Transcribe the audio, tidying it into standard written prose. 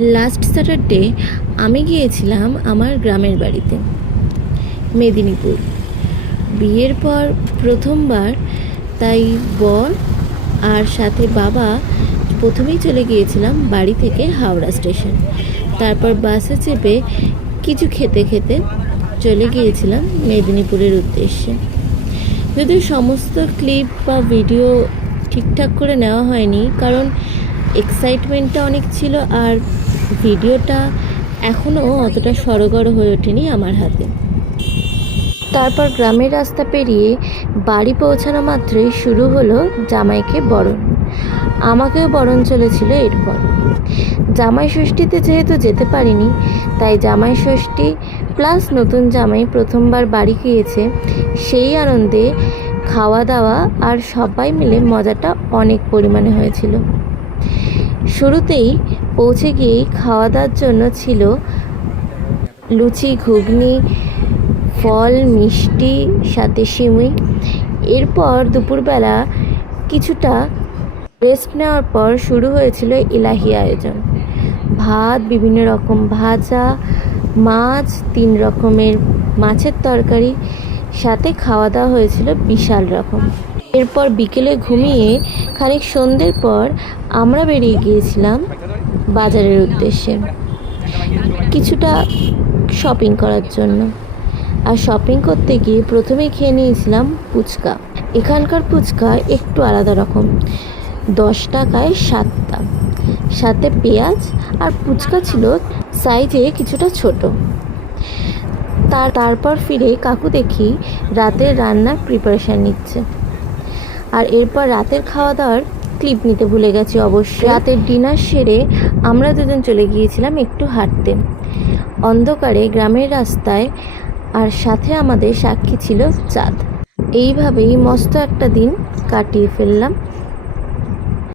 Last Saturday আমি গিয়েছিলাম আমার গ্রামের বাড়িতে, মেদিনীপুর। বিয়ের পর প্রথমবার, তাই বর আর সাথে বাবা প্রথমেই চলে গিয়েছিলাম বাড়ি থেকে হাওড়া স্টেশন। তারপর বাসে চেপে কিছু খেতে খেতে চলে গিয়েছিলাম মেদিনীপুরের উদ্দেশ্যে। যদিও সমস্ত ক্লিপ বা ভিডিও ঠিকঠাক করে নেওয়া হয়নি, কারণ এক্সাইটমেন্টটা অনেক ছিল আর ভিডিওটা এখনও অতটা সড়গড় হয়ে ওঠেনি আমার হাতে। তারপর গ্রামের রাস্তা পেরিয়ে বাড়ি পৌঁছানো মাত্রই শুরু হলো জামাইকে বরণ। আমাকেও বরণ চলেছিল এরপর। জামাই ষষ্ঠীতে যেহেতু যেতে পারিনি, তাই জামাই ষষ্ঠী প্লাস নতুন জামাই প্রথমবার বাড়ি গিয়েছে, সেই আনন্দে খাওয়া দাওয়া আর সবাই মিলে মজাটা অনেক পরিমাণে হয়েছিল। শুরুতেই পৌঁছে গিয়েই খাওয়া দাওয়ার জন্য ছিল লুচি, ঘুগনি, ফল, মিষ্টি, সাথে সিমুই। এরপর দুপুরবেলা কিছুটা রেস্ট নেওয়ার পর শুরু হয়েছিল ইলাহি আয়োজন। ভাত, বিভিন্ন রকম ভাজা, মাছ, 3 রকমের মাছের তরকারি, সাথে খাওয়া দাওয়া হয়েছিল বিশাল রকম। এরপর বিকেলে ঘুমিয়ে খানিক সন্ধ্যের পর আমরা বেরিয়ে গিয়েছিলাম বাজারের উদ্দেশ্যে কিছুটা শপিং করার জন্য। আর শপিং করতে গিয়ে প্রথমেই খেয়ে নিয়েছিলাম ফুচকা। এখানকার ফুচকা একটু আলাদা রকম, 10 টাকায় 7টা, সাথে পেঁয়াজ। আর ফুচকা ছিল সাইজে কিছুটা ছোট। তারপর ফিরে কাকু দেখি রাতের রান্নার প্রিপারেশান নিচ্ছে। আর এরপর রাতের খাওয়া দাওয়ার ক্লিপ নিতে ভুলে গেছি অবশ্যই। রাতের ডিনার সেরে আমরা দুজন চলে গিয়েছিলাম একটু হাঁটতে অন্ধকারে গ্রামের রাস্তায়, আর সাথে আমাদের সাক্ষী ছিল চাঁদ। এইভাবেই মস্ত একটা দিন কাটিয়ে ফেললাম।